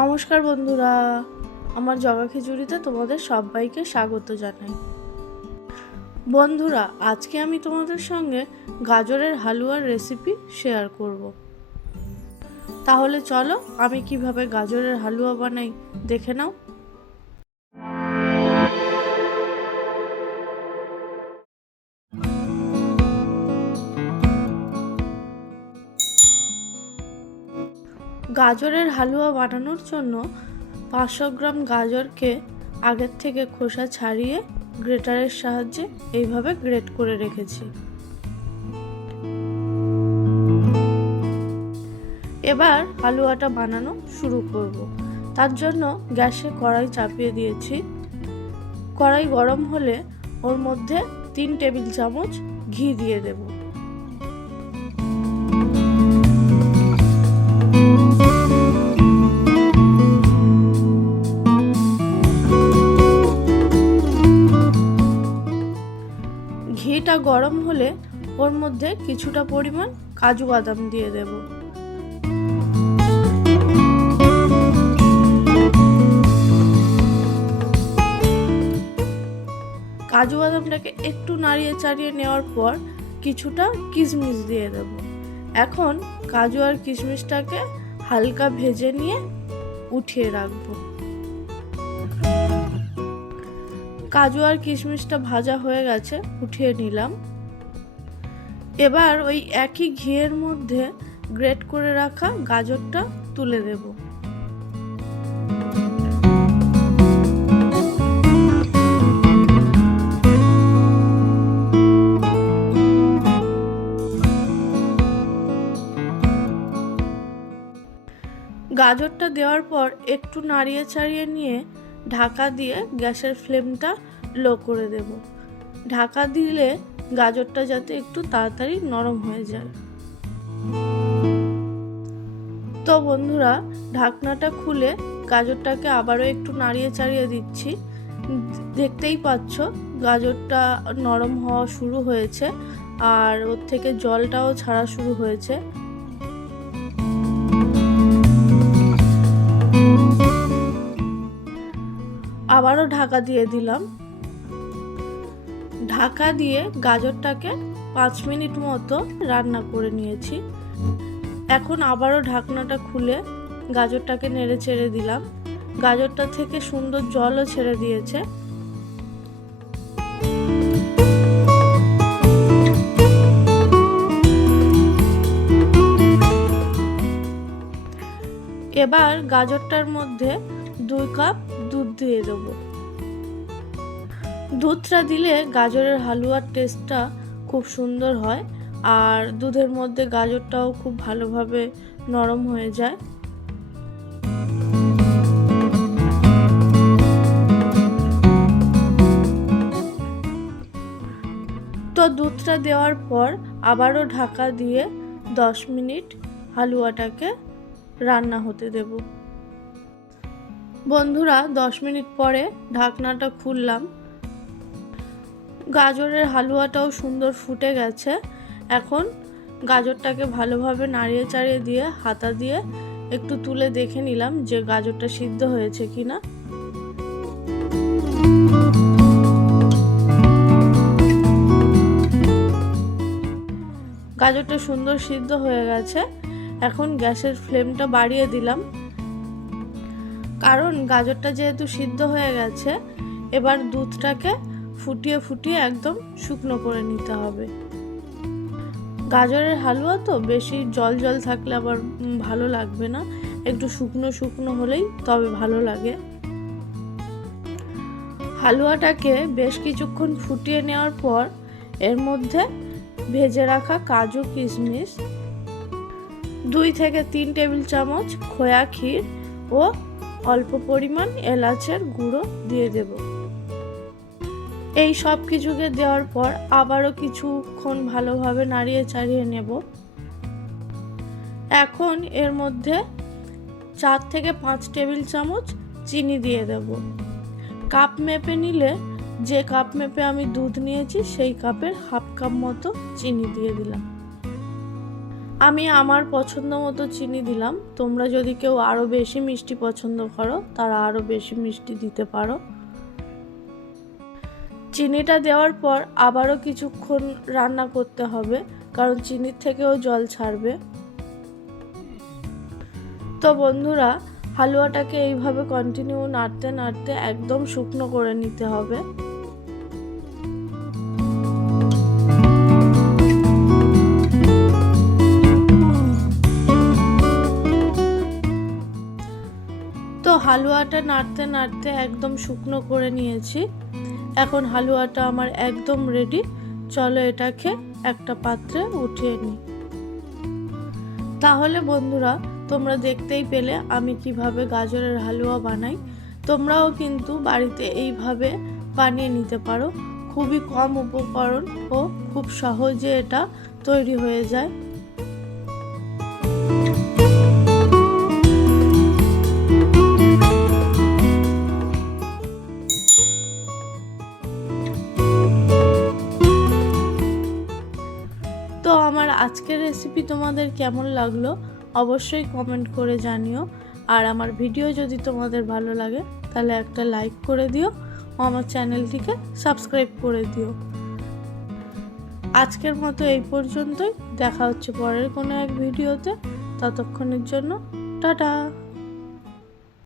নমস্কার বন্ধুরা, আমার জগা খিচুড়িতে তোমাদের সবাইকে স্বাগত জানাই। বন্ধুরা, আজকে আমি তোমাদের সঙ্গে গাজরের হালুয়ার রেসিপি শেয়ার করব। তাহলে চলো আমি কিভাবে গাজরের হালুয়া বানাই দেখে নাও। গাজরের হালুয়া বানানোর জন্য 500 গ্রাম গাজরকে আগের থেকে খোসা ছাড়িয়ে গ্রেটারের সাহায্যে এইভাবে গ্রেট করে রেখেছি। এবার হালুয়াটা বানানো শুরু করব। তার জন্য গ্যাসে কড়াই চাপিয়ে দিয়েছি। কড়াই গরম হলে ওর মধ্যে 3 টেবিল চামচ ঘি দিয়ে দেব। ঘিটা গরম হলে ওর মধ্যে কিছুটা পরিমাণ কাজু বাদাম দিয়ে দেব। কাজু বাদামটাকে একটু নাড়িয়ে চাড়িয়ে নেওয়ার পর কিছুটা কিশমিশ দিয়ে দেব। এখন কাজু আর কিশমিশটাকে হালকা ভেজে নিয়ে উঠিয়ে রাখবো। কাজু আর কিশমিশটা ভাজা হয়ে গেছে, উঠিয়ে নিলাম। এবার ওই একই ঘিয়ের মধ্যে গ্রেট করে রাখা গাজরটা তুলে দেব। গাজরটা দেওয়ার পর একটু নাড়িয়ে চাড়িয়ে নিয়ে ঢাকা দিয়ে গ্যাসের ফ্লেমটা লো করে দেব। ঢাকা দিলে গাজরটা যাতে একটু তাড়াতাড়ি নরম হয়ে যায়। তো বন্ধুরা, ঢাকনাটা খুলে গাজরটাকে আবারও একটু নাড়িয়ে চাড়িয়ে দিচ্ছি। দেখতেই পাচ্ছ গাজরটা নরম হওয়া শুরু হয়েছে আর ওর থেকে জলটাও ছাড়া শুরু হয়েছে। আবারও ঢাকা দিয়ে দিলাম। ঢাকা দিয়ে গাজরটাকে 5 মিনিট মতো রান্না করে নিয়েছি। এখন আবারও ঢাকনাটা খুলে গাজরটাকে নেড়ে চেড়ে দিলাম। গাজরটা থেকে সুন্দর জলও ছেড়ে দিয়েছে। এবার গাজরটার মধ্যে 2 কাপ দুধ দিয়ে দেব। দুধটা দিলে গাজরের হালুয়ার টেস্টটা খুব সুন্দর হয় আর দুধের মধ্যে গাজরটাও খুব ভালোভাবে নরম হয়ে যায়। তো দুধটা দেওয়ার পর আবারও ঢাকা দিয়ে 10 মিনিট হালুয়াটাকে রান্না হতে দেব। বন্ধুরা, 10 মিনিট পরে ঢাকনাটা খুললাম। গাজরের হালুয়াটাও সুন্দর ফুটে গেছে। এখন গাজরটাকে ভালোভাবে নাড়িয়ে চাড়িয়ে দিয়ে হাতা দিয়ে একটু তুলে দেখে নিলাম যে গাজরটা সিদ্ধ হয়েছে কিনা। গাজরটা সুন্দর সিদ্ধ হয়ে গেছে। এখন গ্যাসের ফ্লেমটা বাড়িয়ে দিলাম, কারণ গাজরটা যেহেতু সিদ্ধ হয়ে গেছে এবার দুধটাকে ফুটিয়ে ফুটিয়ে একদম শুকনো করে নিতে হবে। গাজরের হালুয়া তো বেশি জল জল থাকলে আবার ভালো লাগবে না, একটু শুকনো শুকনো হলেই তবে ভালো লাগে। হালুয়াটাকে বেশ কিছুক্ষণ ফুটিয়ে নেওয়ার পর এর মধ্যে ভেজে রাখা কাজু কিশমিশ, 2 থেকে 3 টেবিল চামচ খোয়া ক্ষীর ও অল্প পরিমাণ এলাচের গুঁড়ো দিয়ে দেব। এই সব কিছুকে দেওয়ার পর আবারও কিছুক্ষণ ভালোভাবে নাড়িয়ে চাড়িয়ে নেব। এখন এর মধ্যে 4 থেকে 5 টেবিল চামচ চিনি দিয়ে দেব। কাপ মেপে নিলে যে কাপ মেপে আমি দুধ নিয়েছি সেই কাপের হাফ কাপ মতো চিনি দিয়ে দিলাম। আমি আমার পছন্দ মতো চিনি দিলাম। তোমরা যদি কেউ আরও বেশি মিষ্টি পছন্দ করো তারা আরও বেশি মিষ্টি দিতে পারো। চিনিটা দেওয়ার পর আবারও কিছুক্ষণ রান্না করতে হবে, কারণ চিনির থেকেও জল ছাড়বে। তো বন্ধুরা, হালুয়াটাকে এইভাবে কন্টিনিউ নাড়তে নাড়তে একদম শুকনো করে নিতে হবে। তো হালুয়াটা নাড়তে নাড়তে একদম শুকনো করে নিয়েছি। এখন হালুয়াটা আমার একদম রেডি। চলো এটাকে একটা পাত্রে উঠিয়ে নিই। তাহলে বন্ধুরা, তোমরা দেখতেই পেলে আমি কিভাবে গাজরের হালুয়া বানাই। তোমরাও কিন্তু বাড়িতে এইভাবে বানিয়ে নিতে পারো। খুবই কম উপকরণ ও খুব সহজে এটা তৈরি হয়ে যায়। তো আমার আজকের রেসিপি তোমাদের কেমন লাগলো অবশ্যই কমেন্ট করে জানিও। আর আমার ভিডিও যদি তোমাদের ভালো লাগে তাহলে একটা লাইক করে দিও ও আমার চ্যানেলটিকে সাবস্ক্রাইব করে দিও। আজকের মতো এই পর্যন্তই। দেখা হচ্ছে পরের কোনো এক ভিডিওতে। ততক্ষণের জন্য টাটা।